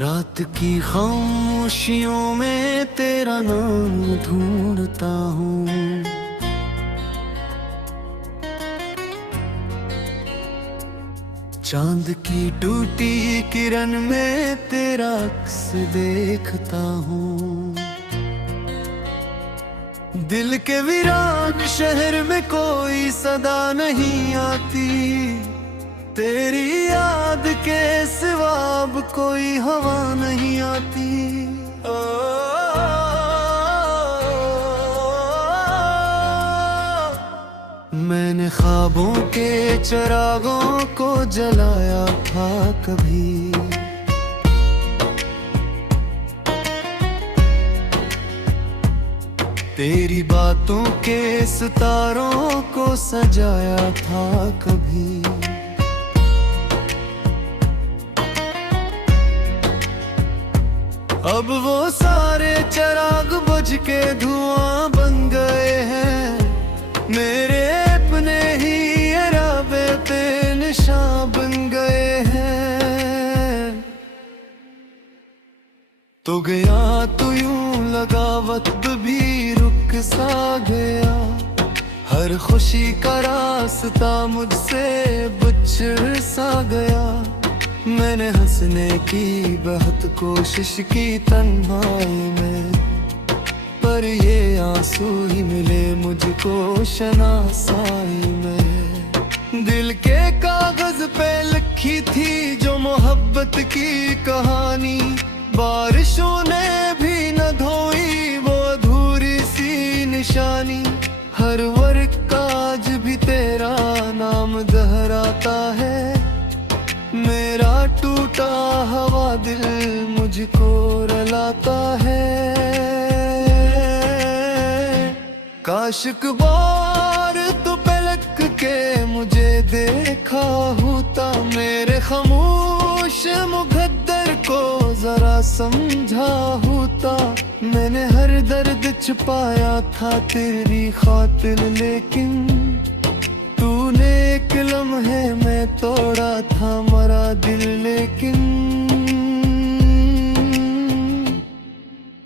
रात की खामोशियों में तेरा नाम ढूंढता हूँ। चांद की टूटी किरण में तेरा अक्स देखता हूँ। दिल के वीरान शहर में कोई सदा नहीं आती, तेरी याद के सिवा अब कोई हवा नहीं आती। मैंने ख्वाबों के चिरागों को जलाया था कभी, तेरी बातों के सितारों को सजाया था कभी। अब वो सारे चिराग बुझ के धुआं बन गए हैं, मेरे अपने ही इरादे पे निशान बन गए हैं। तो गया तो यूं लगा वक्त भी रुक सा गया, हर खुशी का रास्ता मुझसे बिछड़ सा गया। मैंने हंसने की बहुत कोशिश की तन्हाई में, पर ये आंसू ही मिले मुझको शनासाई में। दिल के कागज पे लिखी थी जो मोहब्बत की कहानी, बारिशों ने भी न धोई वो अधूरी सी निशानी। हर वर्ग आज भी तेरा नाम दोहराता है, मेरा टूटा हुआ दिल मुझको रुलाता है। काश एक बार तो पलक के मुझे देखा होता, मेरे खामोश मुकद्दर को जरा समझा होता। मैंने हर दर्द छुपाया था तेरी खातिर, लेकिन तूने एक लम्हे में तोड़ा था मरा दिल। लेकिन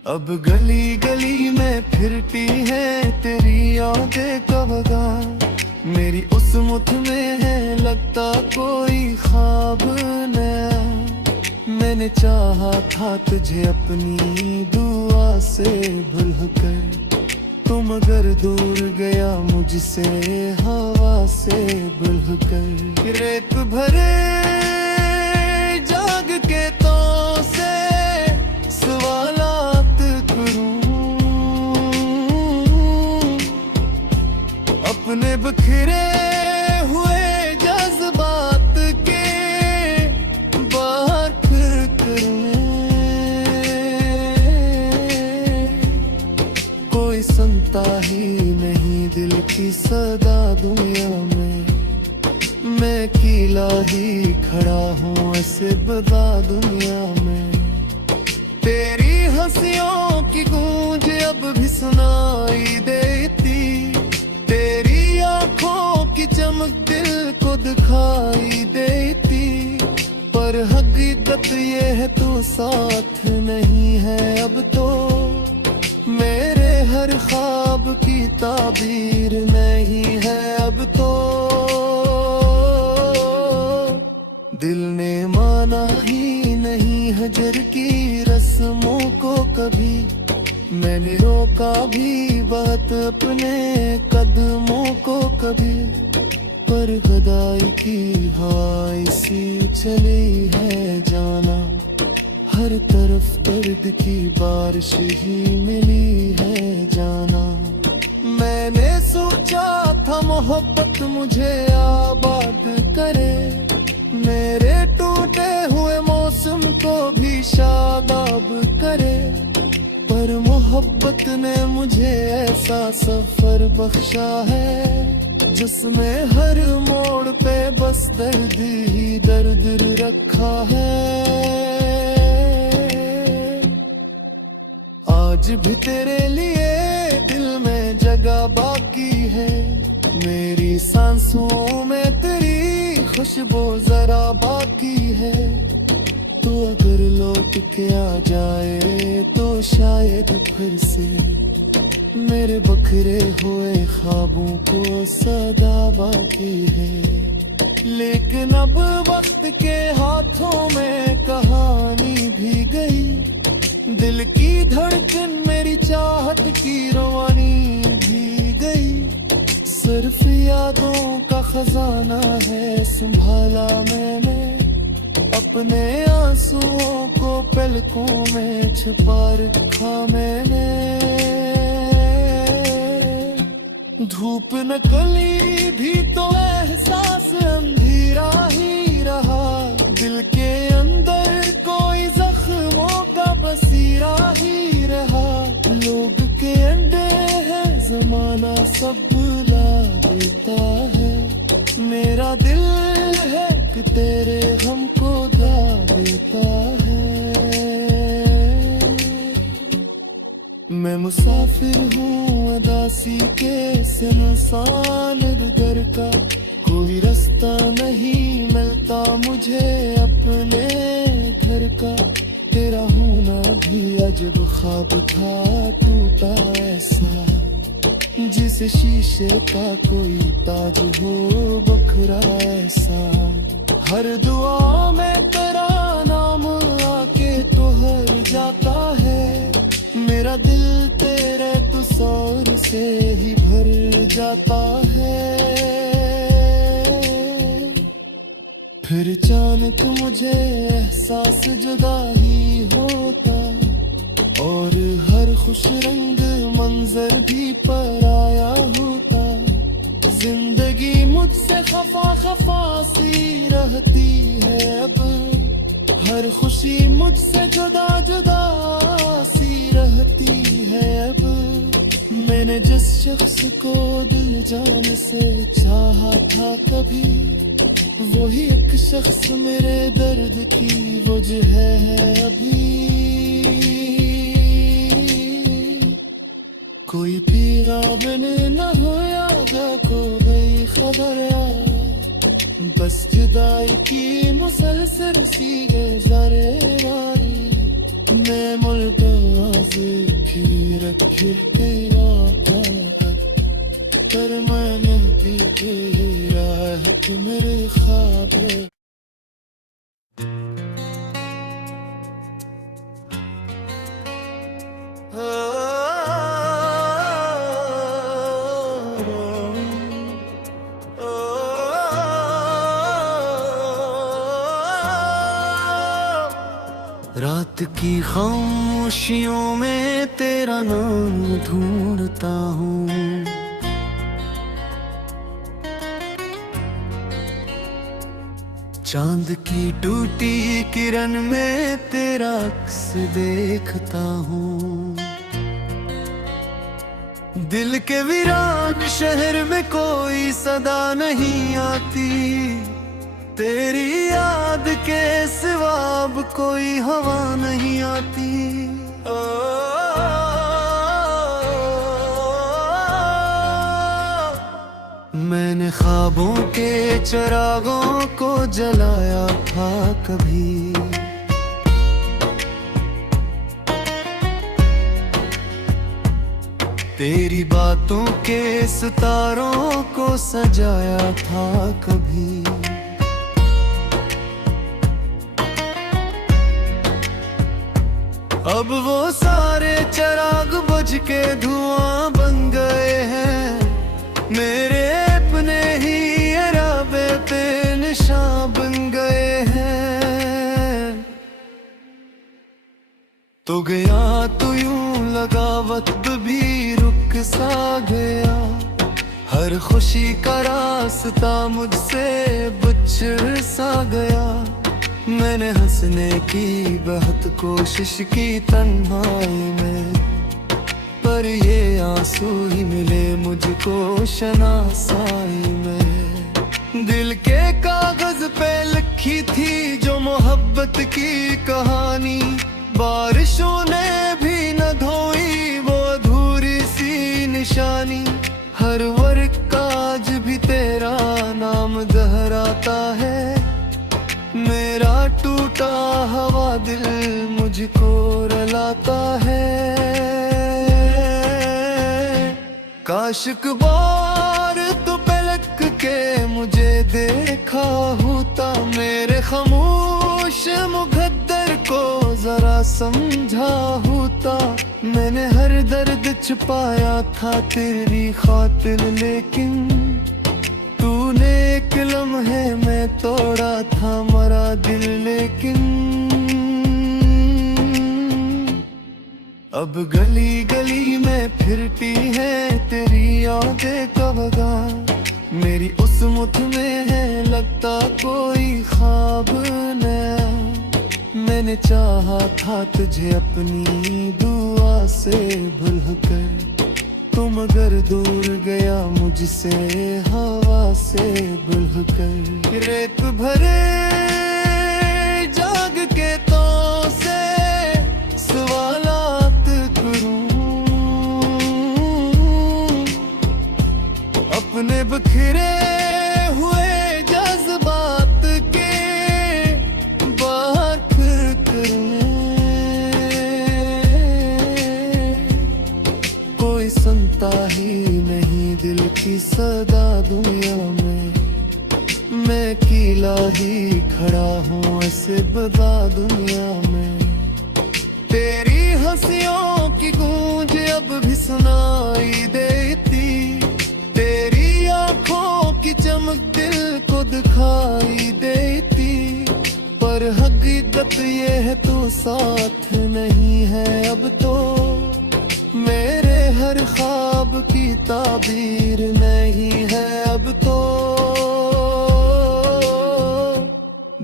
अब गली गली में फिरती है तेरी यादें का बगान, मेरी उस मुठ में है लगता कोई ख्वाब नया। मैंने चाहा था तुझे अपनी दुआ से भूलकर, तुम अगर दूर गया मुझसे हवा से बुलकर। रेत भरे जाग के तो से सवालात करूं, अपने बिखरे हुए जज्बात के बात करूं। कोई सुनता ही नहीं दिल की सदा दुनिया में, मैं अकेला ही खड़ा हूँ ऐसे बदा दुनिया में। तेरी हंसियों की गूंज अब भी सुनाई देती, तेरी आंखों की चमक दिल को दिखाई देती। पर हकीकत ये है तू साथ नहीं है अब तो, मेरे हर ख्वाब की ताबीर नहीं है अब तो। दिल ने माना ही नहीं हजर की रस्मों को कभी, मैंने रोका भी बहुत अपने कदमों को कभी। पर गदाई की हवा सी चली है जाना, हर तरफ दर्द की बारिश ही मिली है जाना। मैंने सोचा था मोहब्बत मुझे आबाद करे, मेरे टूटे हुए मौसम को भी शादाब करे। पर मोहब्बत ने मुझे ऐसा सफर बख्शा है, जिसमें हर मोड़ पे बस दर्द ही दर्द रखा है। आज भी तेरे लिए दिल में जगह बाकी है, मेरी सांसों में तेरी खुशबू जरा बाकी है। तो अगर लौट के आ जाए तो शायद फिर से मेरे बखरे हुए ख्वाबों को सदा बाकी है। लेकिन अब वक्त के हाथों में कहानी भी गई, दिल की धड़कन मेरी चाहत की रवानी भी गई। सिर्फ यादों का खजाना है संभाला मैंने, अपने आंसुओं को पलकों में छुपा रखा मैंने। धूप निकली भी तो एहसास अंधेरा ही रहा, दिल के अंदर कोई जख्मों का बसीरा ही रहा। लोग के अंडे है जमाना सब बुला देता है, मेरा दिल है कि तेरे हमको गा देता है। मैं मुसाफिर हूँ अदासी के सुनसान घर का, कोई रास्ता नहीं मिलता मुझे अपने घर का। तेरा होना भी अजब ख्वाब था टूटा ऐसा, जिसे शीशे का कोई ताज हो बखरा ऐसा। हर दुआ में तेरा नाम आके तो हर जाता है, मेरा दिल तेरे तुसौर से ही भर जाता है। फिर अचानक मुझे एहसास जुदाई होता, और हर खुश रंग मंजर भी पराया होता। जिंदगी मुझसे खफा खफा सी रहती है अब, हर खुशी मुझसे जुदा जुदा सी रहती है अब। मैंने जिस शख्स को दिल जान से चाहा था कभी, वही एक शख्स मेरे दर्द की वजह है अभी। कोई पैगाम न हो यादा को गई खबर, बस जुदाई की मुसलसल सी गुज़रे रारी। मैं मुल्क आवाज़ फिर के आता, पर मैंने भी तेरा है कि मेरे ख्वाब है। रात की खामोशियों में तेरा नाम ढूंढता हूँ, चांद की टूटी किरण में तेरा अक्स देखता हूँ। दिल के वीरान शहर में कोई सदा नहीं आती, तेरी याद के सिवा अब कोई हवा नहीं आती। मैंने ख्वाबों के चिरागों को जलाया था कभी, तेरी बातों के सितारों को सजाया था कभी। अब वो सारे चिराग बुझ के धुआं बन गए हैं, मेरे अपने ही इरादे पे निशान बन गए हैं। तो गया तो यूं लगा वक्त भी रुक सा गया, हर खुशी का रास्ता मुझसे बिछड़ सा गया। मैंने हंसने की बहुत कोशिश की तन्हाई में, पर ये आंसू ही मिले मुझको शनासाई में। दिल के कागज पे लिखी थी जो मोहब्बत की कहानी, बारिशों ने भी न धोई वो अधूरी सी निशानी। हर वर्ग का आज भी तेरा नाम दोहराता है, मेरा टूट टूटा हवा दिल मुझको रुलाता है। काश एक बार तो पलक के मुझे देखा होता, मेरे खामोश मुकद्दर को जरा समझा होता। मैंने हर दर्द छुपाया था तेरी खातिर, लेकिन तूने एक लम्हे में तोड़ा था मरा दिल। लेकिन अब गली गली में फिरती है तेरी यादें का बगान, मेरी उस मुठ में है लगता कोई ख्वाब नया। मैंने चाहा था तुझे अपनी दुआ से भूलकर, तुम अगर दूर गया मुझसे हवा से भूलकर। रेत भरे जाग के तो से सवालात करूं, अपने बिखरे हुए जज्बात के बात करूं। कोई सुनता ही नहीं दिल की सदा दुनिया में, मैं अकेला ही खड़ा हूँ ऐसे बदा दुनिया में। तेरी हंसियों की गूंज अब भी सुनाई देती, तेरी आंखों की चमक दिल को दिखाई देती। पर हकीकत ये है तू साथ नहीं है अब तो, मेरे हर ख्वाब की ताबीर नहीं है अब तो।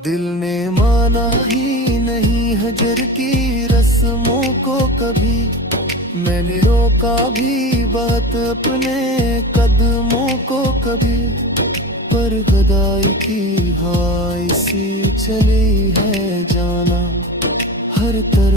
दिल ने माना ही नहीं हजर की रस्मों को कभी, मैंने रोका भी बात अपने कदमों को कभी। पर गदाई की हवा सी चली है जाना हर तरफ।